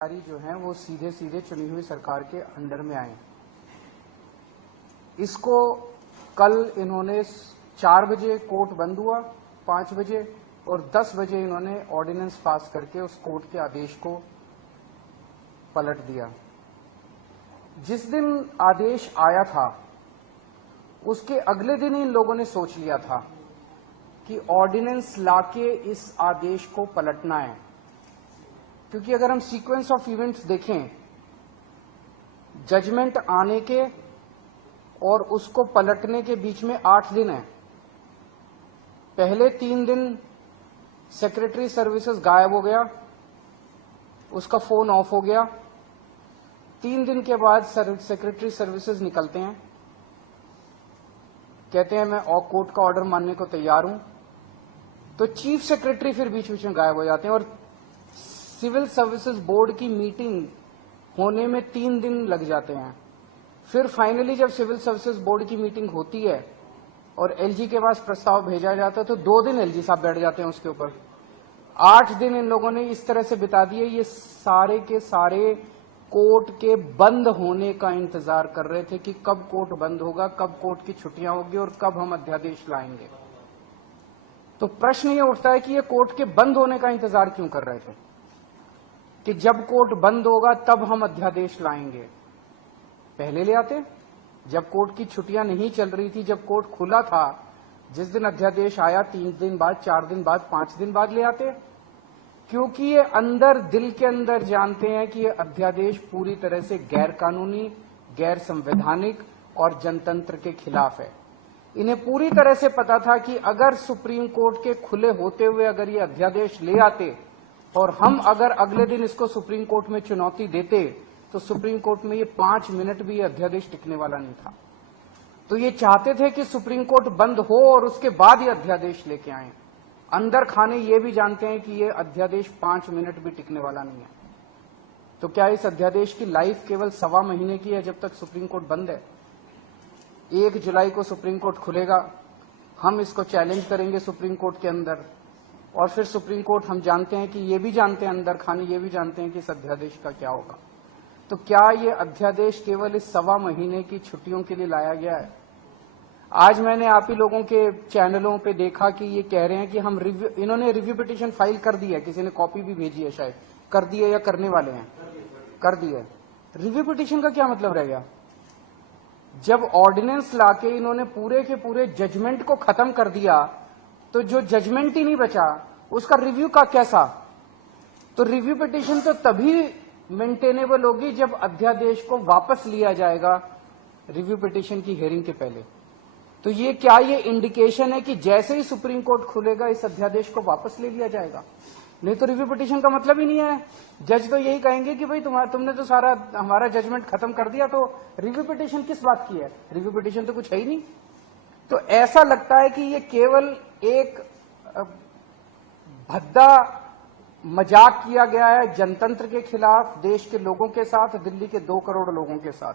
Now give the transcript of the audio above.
जो हैं वो सीधे सीधे चुनी हुई सरकार के अंडर में आए। इसको कल इन्होंने 4 बजे कोर्ट बंद हुआ, 5 बजे और 10 बजे इन्होंने ऑर्डिनेंस पास करके उस कोर्ट के आदेश को पलट दिया। जिस दिन आदेश आया था उसके अगले दिन इन लोगों ने सोच लिया था कि ऑर्डिनेंस लाके इस आदेश को पलटना है, क्योंकि अगर हम सीक्वेंस ऑफ इवेंट्स देखें, जजमेंट आने के और उसको पलटने के बीच में 8 दिन है। पहले 3 दिन सेक्रेटरी सर्विसेज गायब हो गया, उसका फोन ऑफ हो गया। 3 दिन के बाद सेक्रेटरी सर्विसेज निकलते हैं, कहते हैं मैं कोर्ट का ऑर्डर मानने को तैयार हूं, तो चीफ सेक्रेटरी फिर बीच बीच में गायब हो जाते हैं और सिविल सर्विसेज बोर्ड की मीटिंग होने में 3 दिन लग जाते हैं। फिर फाइनली जब सिविल सर्विसेज बोर्ड की मीटिंग होती है और एलजी के पास प्रस्ताव भेजा जाता है तो 2 दिन एलजी साहब बैठ जाते हैं उसके ऊपर। 8 दिन इन लोगों ने इस तरह से बिता दिए। ये सारे के सारे कोर्ट के बंद होने का इंतजार कर रहे थे कि कब कोर्ट बंद होगा, कब कोर्ट की छुट्टियां होगी और कब हम अध्यादेश लाएंगे। तो प्रश्न ये उठता है कि ये कोर्ट के बंद होने का इंतजार क्यों कर रहे थे कि जब कोर्ट बंद होगा तब हम अध्यादेश लाएंगे। पहले ले आते, जब कोर्ट की छुट्टियां नहीं चल रही थी, जब कोर्ट खुला था, जिस दिन अध्यादेश आया 3 दिन बाद, 4 दिन बाद, 5 दिन बाद ले आते, क्योंकि ये अंदर दिल के अंदर जानते हैं कि ये अध्यादेश पूरी तरह से गैर कानूनी, गैर संवैधानिक और जनतंत्र के खिलाफ है। इन्हें पूरी तरह से पता था कि अगर सुप्रीम कोर्ट के खुले होते हुए अगर ये अध्यादेश ले आते और हम अगर अगले दिन इसको सुप्रीम कोर्ट में चुनौती देते तो सुप्रीम कोर्ट में ये 5 मिनट भी ये अध्यादेश टिकने वाला नहीं था। तो ये चाहते थे कि सुप्रीम कोर्ट बंद हो और उसके बाद ये अध्यादेश लेके आए। अंदर खाने ये भी जानते हैं कि ये अध्यादेश 5 मिनट भी टिकने वाला नहीं है। तो क्या इस अध्यादेश की लाइफ केवल 1.25 महीने की है जब तक सुप्रीम कोर्ट बंद है? 1 जुलाई को सुप्रीम कोर्ट खुलेगा, हम इसको चैलेंज करेंगे सुप्रीम कोर्ट के अंदर और फिर सुप्रीम कोर्ट, हम जानते हैं कि ये भी जानते हैं अंदर खाने ये भी जानते हैं कि इस अध्यादेश का क्या होगा। तो क्या ये अध्यादेश केवल इस 1.25 महीने की छुट्टियों के लिए लाया गया है? आज मैंने आप ही लोगों के चैनलों पे देखा कि ये कह रहे हैं कि हम इन्होंने रिव्यू पिटीशन फाइल कर दी है, किसी ने कॉपी भी भेजी है, शायद कर दी है या करने वाले हैं, कर दी है। रिव्यू पिटीशन का क्या मतलब रह गया? जब ऑर्डिनेंस लाके इन्होंने पूरे के पूरे जजमेंट को खत्म कर दिया तो जो जजमेंट ही नहीं बचा उसका रिव्यू का कैसा? तो रिव्यू पिटीशन तो तभी मेंटेनेबल होगी जब अध्यादेश को वापस लिया जाएगा रिव्यू पिटीशन की हियरिंग के पहले। तो ये क्या ये इंडिकेशन है कि जैसे ही सुप्रीम कोर्ट खुलेगा इस अध्यादेश को वापस ले लिया जाएगा? नहीं तो रिव्यू पिटीशन का मतलब ही नहीं है। जज तो यही कहेंगे कि भाई तुमने तो सारा हमारा जजमेंट खत्म कर दिया, तो रिव्यू पिटीशन किस बात की है? रिव्यू पिटीशन तो कुछ है ही नहीं। तो ऐसा लगता है कि ये केवल एक भद्दा मजाक किया गया है जनतंत्र के खिलाफ, देश के लोगों के साथ, दिल्ली के 2 करोड़ लोगों के साथ।